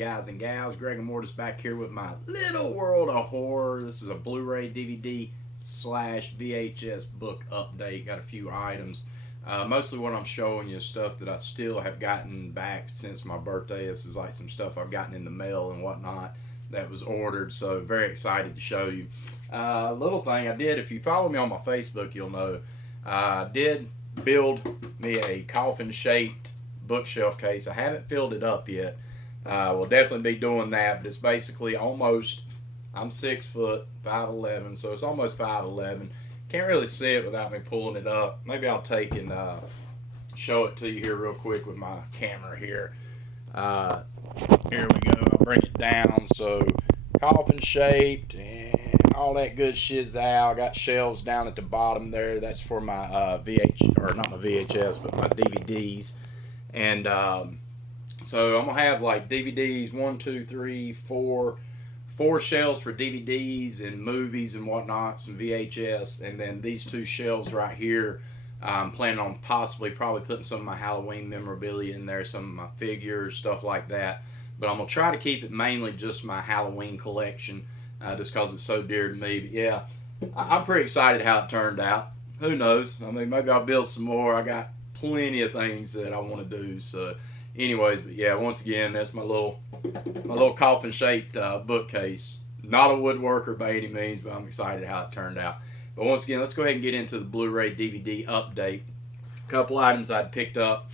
guys and gals. GregaMortis back here with my little world of horror. This is a Blu-ray DVD slash VHS book update. Got a few items. Mostly what I'm showing you is stuff that I still have gotten back since my birthday. This is like some stuff I've gotten in the mail and whatnot that was ordered. So very excited to show you. Little thing I did, if you follow me on my Facebook, you'll know I did build me a coffin shaped bookshelf case. I haven't filled it up yet. We'll definitely be doing that, but it's basically almost, I'm 6 foot, 5'11", so it's almost 5'11". Can't really see it without me pulling it up. Maybe I'll take and show it to you here real quick with my camera here. Here we go. I'll bring it down. So coffin shaped and all that good shit's out. I got shelves down at the bottom there. That's for my not my VHS, but my DVDs. And so I'm gonna have like DVDs, 1, 2, 3, 4 shelves for DVDs and movies and whatnot, some VHS, and then these 2 shelves right here. I'm planning on probably putting some of my Halloween memorabilia in there, some of my figures, stuff like that. But I'm gonna try to keep it mainly just my Halloween collection, just because it's so dear to me. But yeah, I'm pretty excited how it turned out. Who knows? I mean, maybe I'll build some more. I got plenty of things that I want to do. So anyways, but yeah, once again, that's my little coffin shaped bookcase. Not a woodworker by any means, but I'm excited how it turned out. But once again, let's go ahead and get into the Blu-ray DVD update. A couple items I'd picked up.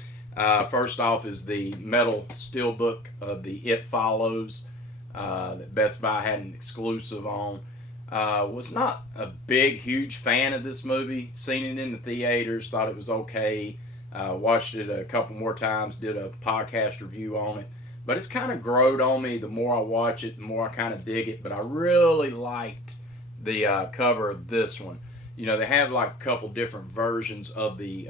First off is the metal steelbook of the It Follows that Best Buy had an exclusive on. Was not a huge fan of this movie. Seen it in the theaters, thought it was okay. Watched it a couple more times, did a podcast review on it. But it's kind of growed on me. The more I watch it, the more I kind of dig it. But I really liked the cover of this one. You know, they have like a couple different versions of the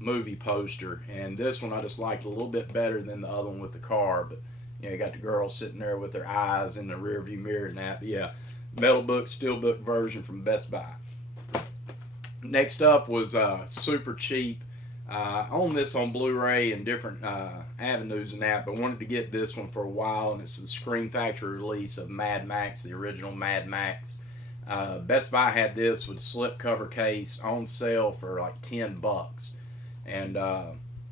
movie poster. And this one I just liked a little bit better than the other one with the car. But, you know, you got the girl sitting there with her eyes in the rearview mirror and that. But yeah, metal book, steelbook version from Best Buy. Next up was super cheap. I own this on Blu-ray and different avenues and that, but wanted to get this one for a while, and it's the Screen Factory release of Mad Max, the original Mad Max. Best Buy had this with slipcover case on sale for like $10, and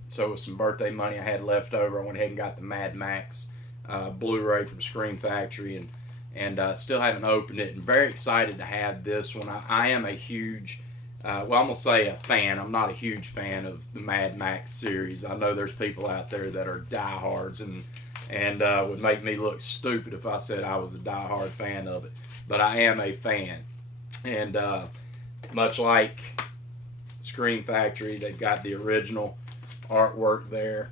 so with some birthday money I had left over, I went ahead and got the Mad Max Blu-ray from Screen Factory, and still haven't opened it, and very excited to have this one. I am a huge I'm going to say a fan. I'm not a huge fan of the Mad Max series. I know there's people out there that are diehards and would make me look stupid if I said I was a diehard fan of it. But I am a fan. And much like Screen Factory, they've got the original artwork there.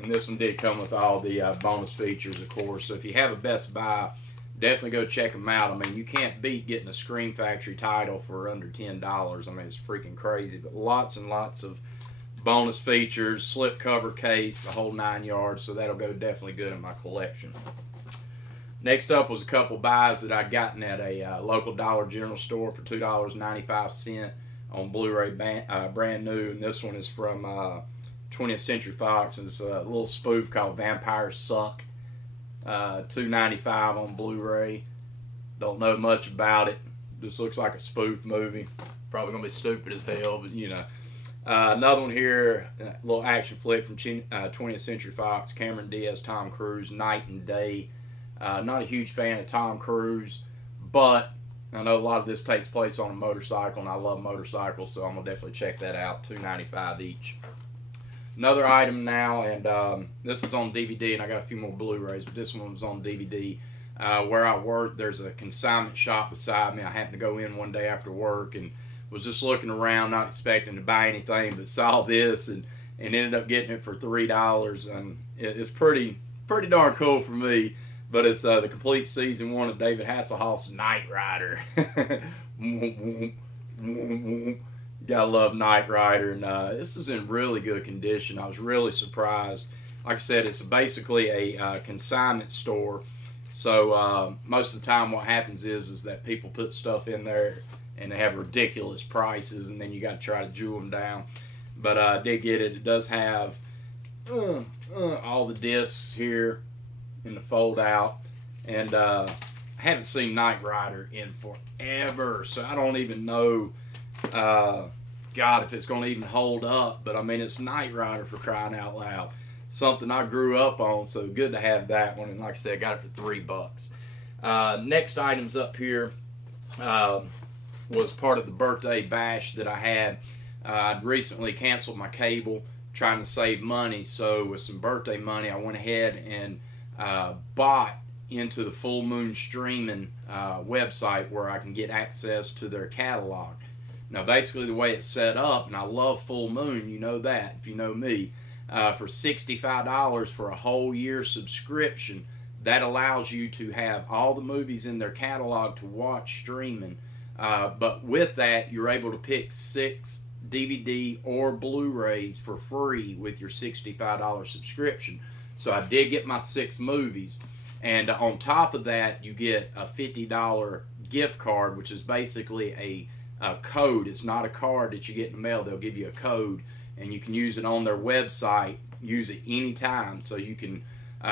And this one did come with all the bonus features, of course. So if you have a Best Buy, definitely go check them out. I mean, you can't beat getting a Screen Factory title for under $10. I mean, it's freaking crazy. But lots and lots of bonus features, slipcover case, the whole 9 yards. So that'll go definitely good in my collection. Next up was a couple buys that I'd gotten at a local Dollar General store for $2.95 on Blu-ray brand new. And this one is from 20th Century Fox. It's a little spoof called Vampires Suck. $2.95 on Blu-ray. Don't know much about it. Just looks like a spoof movie. Probably gonna be stupid as hell, but you know. Another one here, a little action flick from 20th Century Fox. Cameron Diaz, Tom Cruise, Night and Day. Not a huge fan of Tom Cruise, but I know a lot of this takes place on a motorcycle, and I love motorcycles, so I'm gonna definitely check that out. $2.95 each. Another item now, and this is on DVD, and I got a few more Blu-rays, but this one was on DVD. Where I work, there's a consignment shop beside me. I happened to go in one day after work and was just looking around, not expecting to buy anything, but saw this and ended up getting it for $3. And it's pretty darn cool for me. But it's the complete season 1 of David Hasselhoff's Knight Rider. Gotta love Knight Rider, and this is in really good condition. I was really surprised. Like I said, it's basically a consignment store. So most of the time what happens is that people put stuff in there and they have ridiculous prices, and then you got to try to jewel them down. But I did get it. It does have all the discs here. in the fold out. And I haven't seen Knight Rider in forever, so I don't even know, God, if it's going to even hold up. But I mean, it's Knight Rider, for crying out loud. Something I grew up on, so good to have that one. And like I said, I got it for $3. Next items up here was part of the birthday bash that I had. I'd recently canceled my cable, trying to save money. So with some birthday money, I went ahead and bought into the FullMoon streaming website, where I can get access to their catalog. Now, basically, the way it's set up, and I love FullMoon, you know that, if you know me, for $65 for a whole year subscription, that allows you to have all the movies in their catalog to watch streaming. But with that, you're able to pick 6 DVD or Blu-rays for free with your $65 subscription. So I did get my 6 movies. And on top of that, you get a $50 gift card, which is basically a code. It's not a card that you get in the mail. They'll give you a code, and you can use it on their website, use it anytime. So you can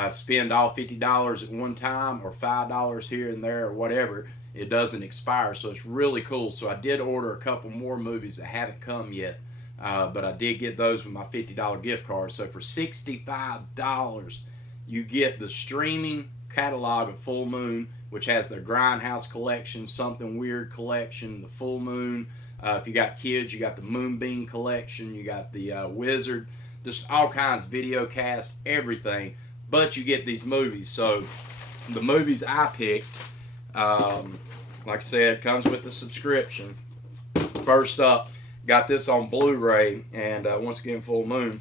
spend all $50 at one time, or $5 here and there, or whatever. It doesn't expire, so it's really cool. So I did order a couple more movies that haven't come yet, but I did get those with my $50 gift card. So for $65, you get the streaming catalog of FullMoon, which has their Grindhouse collection, Something Weird collection, the FullMoon. If you got kids, you got the Moonbeam collection, you got the Wizard, just all kinds of video cast, everything. But you get these movies. So the movies I picked, like I said, comes with the subscription. First up, got this on Blu-ray, and once again, FullMoon.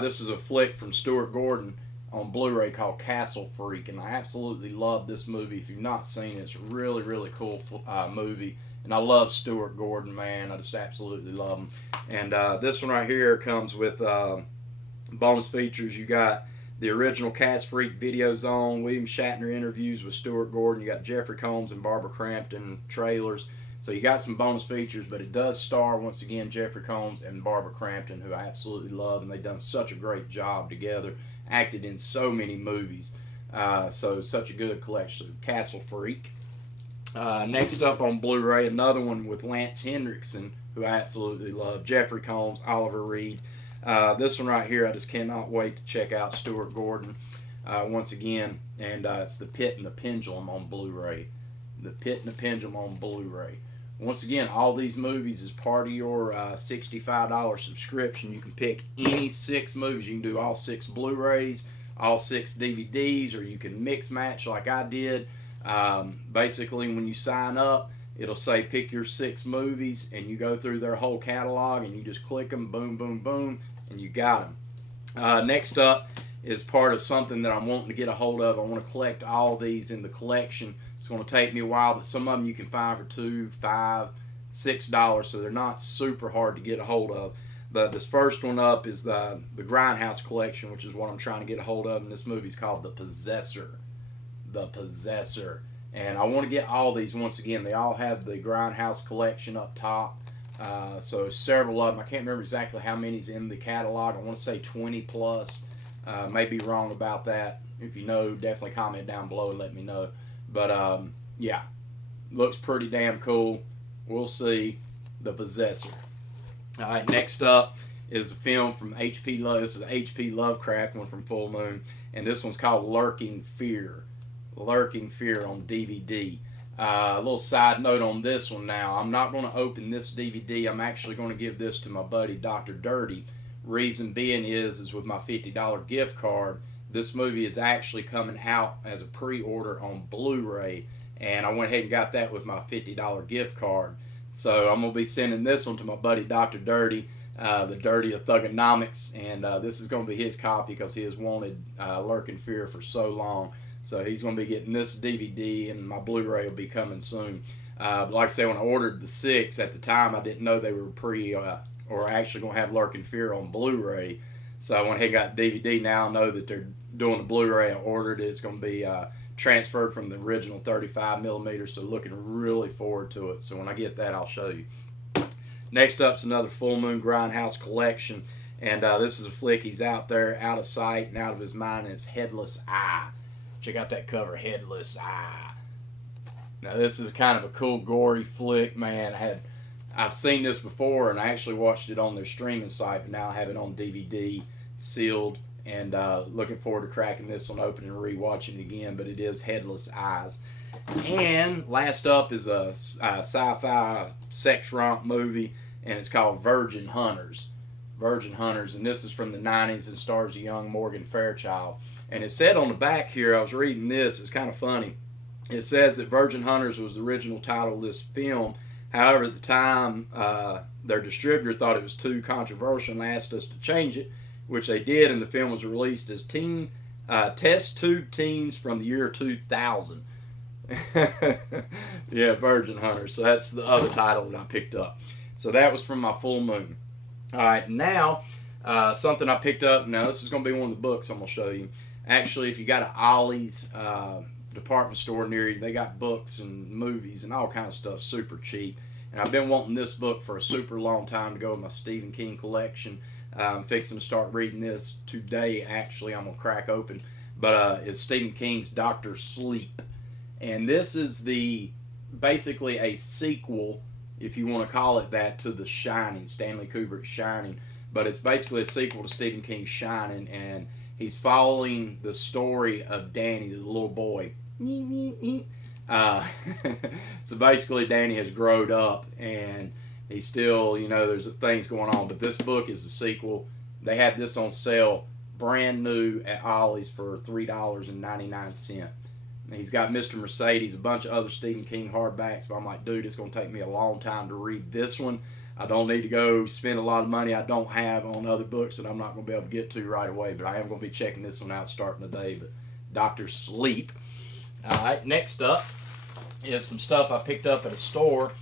This is a flick from Stuart Gordon on Blu-ray called Castle Freak, and I absolutely love this movie. If you've not seen it, it's a really, really cool movie, and I love Stuart Gordon, man. I just absolutely love him. And this one right here comes with bonus features. You got the original Cast Freak video zone, William Shatner interviews with Stuart Gordon. You got Jeffrey Combs and Barbara Crampton trailers. So you got some bonus features, but it does star, once again, Jeffrey Combs and Barbara Crampton, who I absolutely love, and they've done such a great job together, acted in so many movies. So such a good collection. Castle Freak. Next up on Blu-ray, another one with Lance Henriksen, who I absolutely love, Jeffrey Combs, Oliver Reed. This one right here, I just cannot wait to check out Stuart Gordon once again, and it's The Pit and the Pendulum on Blu-ray. The Pit and the Pendulum on Blu-ray. Once again, all these movies is part of your $65 subscription. You can pick any 6 movies. You can do all 6 Blu-rays, all 6 DVDs, or you can mix match like I did. Basically, when you sign up, it'll say pick your 6 movies, and you go through their whole catalog, and you just click them, boom, boom, boom, and you got them. Next up is part of something that I'm wanting to get a hold of. I want to collect all these in the collection. It's going to take me a while, but some of them you can find for $2, $5, $6, so they're not super hard to get a hold of. But this first one up is the Grindhouse collection, which is what I'm trying to get a hold of, and this movie's called The Possessor. The Possessor. And I want to get all these. Once again, they all have the Grindhouse collection up top. So several of them. I can't remember exactly how many's in the catalog. I want to say 20 plus. May be wrong about that. If you know, definitely comment down below and let me know. But yeah, looks pretty damn cool. We'll see. The Possessor. All right, next up is a film from H.P. Love. This is an H.P. Lovecraft one from FullMoon, and this one's called Lurking Fear. Lurking Fear on DVD. A little side note on this one now. I'm not going to open this DVD. I'm actually going to give this to my buddy Dr. Dirty. Reason being is with my $50 gift card, this movie is actually coming out as a pre-order on Blu-ray, and I went ahead and got that with my $50 gift card. So I'm going to be sending this one to my buddy Dr. Dirty, the Dirty of Thugonomics, and this is going to be his copy because he has wanted Lurking Fear for so long. So he's going to be getting this DVD, and my Blu-ray will be coming soon. But like I said, when I ordered the 6 at the time, I didn't know they were or actually going to have Lurking Fear on Blu-ray. So I went ahead and got DVD. Now I know that they're doing the Blu-ray. I ordered it. It's going to be transferred from the original 35mm, so looking really forward to it. So when I get that, I'll show you. Next up's another FullMoon Grindhouse collection, and this is a flick. He's out there, out of sight and out of his mind, and it's Headless Eye. Check out that cover, Headless. Now this is kind of a cool, gory flick, man. I've seen this before, and I actually watched it on their streaming site, but now I have it on DVD, sealed, and looking forward to cracking this one open and rewatching it again. But it is Headless Eyes. And last up is a sci-fi sex romp movie, and it's called Virgin Hunters. Virgin Hunters, and this is from the 90s and stars a young Morgan Fairchild. And it said on the back here, I was reading this, it's kind of funny. It says that Virgin Hunters was the original title of this film. However, at the time, their distributor thought it was too controversial and asked us to change it, which they did, and the film was released as Test Tube Teens from the year 2000. Yeah, Virgin Hunters. So that's the other title that I picked up. So that was from my Full Moon. All right, now something I picked up. Now this is going to be one of the books I'm going to show you. Actually, if you got an Ollie's department store near you, they got books and movies and all kinds of stuff super cheap. And I've been wanting this book for a super long time to go with my Stephen King collection. I'm fixing to start reading this today. Actually, I'm going to crack open. But it's Stephen King's Dr. Sleep. And this is basically a sequel, if you want to call it that, to The Shining, Stanley Kubrick's Shining. But it's basically a sequel to Stephen King's Shining, and he's following the story of Danny, the little boy. So basically Danny has grown up, and he's still, there's things going on. But this book is the sequel. They had this on sale, brand new at Ollie's for $3.99. He's got Mr. Mercedes, a bunch of other Stephen King hardbacks, but I'm like, dude, it's going to take me a long time to read this one. I don't need to go spend a lot of money I don't have on other books that I'm not going to be able to get to right away, but I am going to be checking this one out starting today. But Dr. Sleep. All right, next up is some stuff I picked up at a store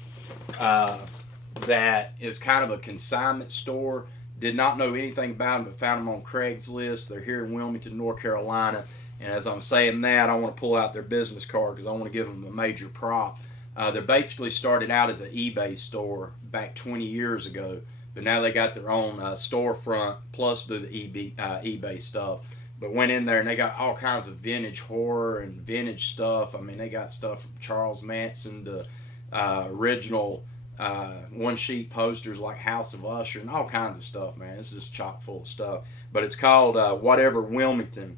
that is kind of a consignment store. Did not know anything about them, but found them on Craigslist. They're here in Wilmington, North Carolina. And as I'm saying that, I want to pull out their business card because I want to give them a major prop. They basically started out as an eBay store back 20 years ago, but now they got their own storefront plus do the eBay stuff. But went in there and they got all kinds of vintage horror and vintage stuff. I mean, they got stuff from Charles Manson to original one-sheet posters like House of Usher and all kinds of stuff, man. It's just chock full of stuff. But it's called Whatever Wilmington.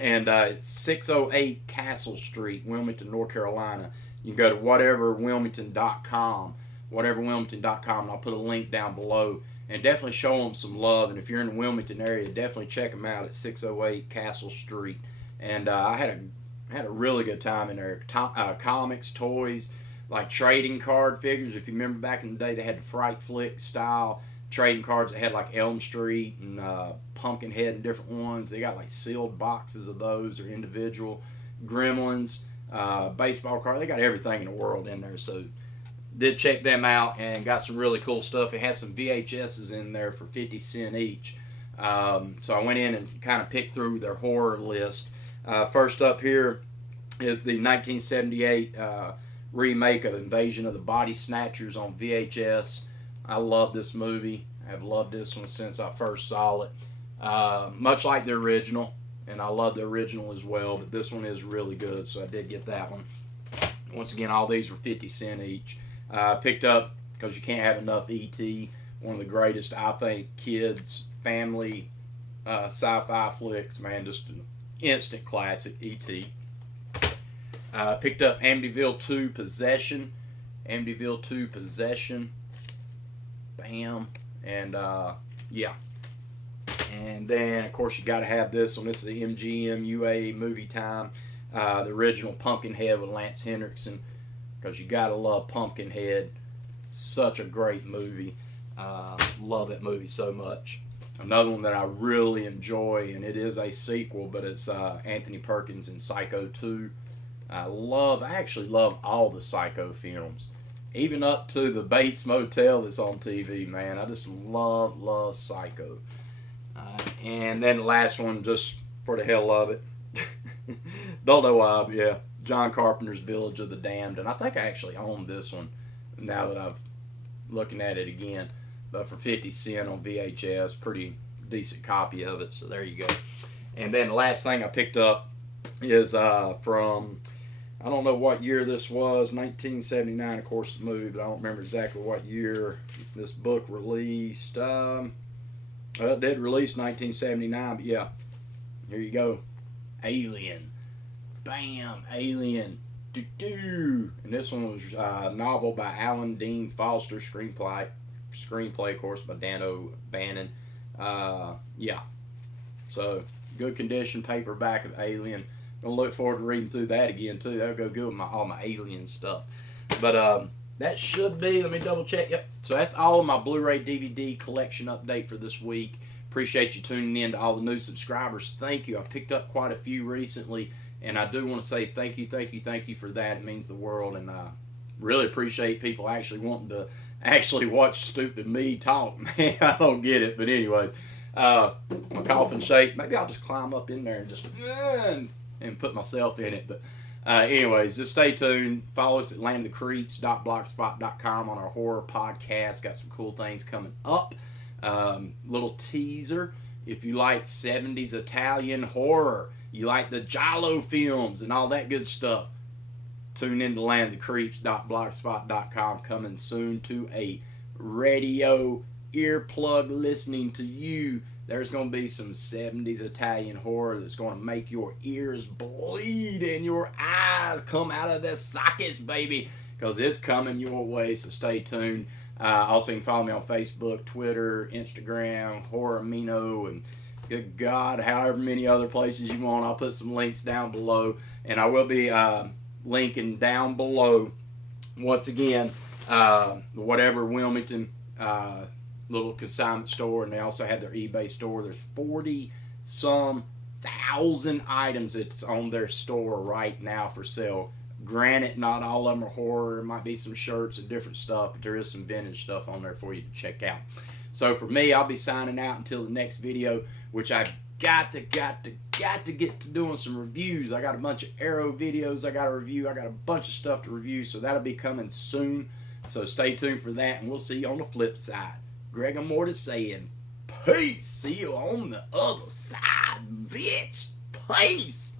And it's 608 Castle Street, Wilmington, North Carolina. You can go to whateverwilmington.com, whateverwilmington.com, and I'll put a link down below. And definitely show them some love. And if you're in the Wilmington area, definitely check them out at 608 Castle Street. And I had a really good time in there. Comics, toys, like trading card figures. If you remember back in the day, they had the Fright Flick style trading cards that had like Elm Street and Pumpkinhead and different ones. They got like sealed boxes of those or individual Gremlins, baseball cards. They got everything in the world in there. So did check them out and got some really cool stuff. It has some VHSs in there for 50 cents each. So I went in and kind of picked through their horror list. First up here is the 1978 remake of Invasion of the Body Snatchers on VHS. I love this movie. I've loved this one since I first saw it. Much like the original, and I love the original as well, but this one is really good, so I did get that one. Once again, all these were 50 cents each. Picked up, because you can't have enough E.T., one of the greatest, I think, kids, family, sci-fi flicks, man, just an instant classic, E.T. Picked up Amityville 2 Possession. Amityville 2 Possession. Bam. And yeah. And then, of course, you got to have this one. This is the MGM UA Movie Time. The original Pumpkinhead with Lance Henriksen. Because you got to love Pumpkinhead. Such a great movie. Love that movie so much. Another one that I really enjoy, and it is a sequel, but it's Anthony Perkins in Psycho 2. I actually love all the Psycho films. Even up to the Bates Motel that's on TV, man. I just love Psycho. And then the last one, just for the hell of it. Don't know why, but yeah. John Carpenter's Village of the Damned. And I think I actually own this one now that I've looking at it again. But for 50 cents on VHS, pretty decent copy of it. So there you go. And then the last thing I picked up is from, I don't know what year this was, 1979, of course, the movie, but I don't remember exactly what year this book released. Well, it did release 1979, but yeah, here you go. Alien. Bam, Alien. Doo-doo. And this one was a novel by Alan Dean Foster, screenplay, of course, by Dan O'Bannon. Yeah. So, good condition paperback of Alien. Gonna look forward to reading through that again too. That'll go good with all my Alien stuff. But that should be. Let me double check. Yep. So that's all of my Blu-ray DVD collection update for this week. Appreciate you tuning in to all the new subscribers. Thank you. I've picked up quite a few recently, and I do want to say thank you for that. It means the world, and I really appreciate people actually wanting to actually watch stupid me talk. Man, I don't get it, but anyways, my coffin shake. Maybe I'll just climb up in there and just and put myself in it. But anyways, just stay tuned. Follow us at landofthecreeps.blogspot.com on our horror podcast. Got some cool things coming up. Little teaser. If you like 70s Italian horror, you like the Giallo films and all that good stuff, tune in to landofthecreeps.blogspot.com. Coming soon to a radio earplug listening to you. There's going to be some 70s Italian horror that's going to make your ears bleed and your eyes come out of their sockets, baby, because it's coming your way, so stay tuned. Also, you can follow me on Facebook, Twitter, Instagram, Horrormino, and good God, however many other places you want. I'll put some links down below, and I will be linking down below, once again, whatever Wilmington little consignment store, and they also have their eBay store. There's 40-some thousand items that's on their store right now for sale. Granted, not all of them are horror. There might be some shirts and different stuff, but there is some vintage stuff on there for you to check out. So for me, I'll be signing out until the next video, which I've got to get to doing some reviews. I got a bunch of Arrow videos I got to review. I got a bunch of stuff to review, so that'll be coming soon. So stay tuned for that, and we'll see you on the flip side. GregaMortis saying, peace. See you on the other side, bitch. Peace.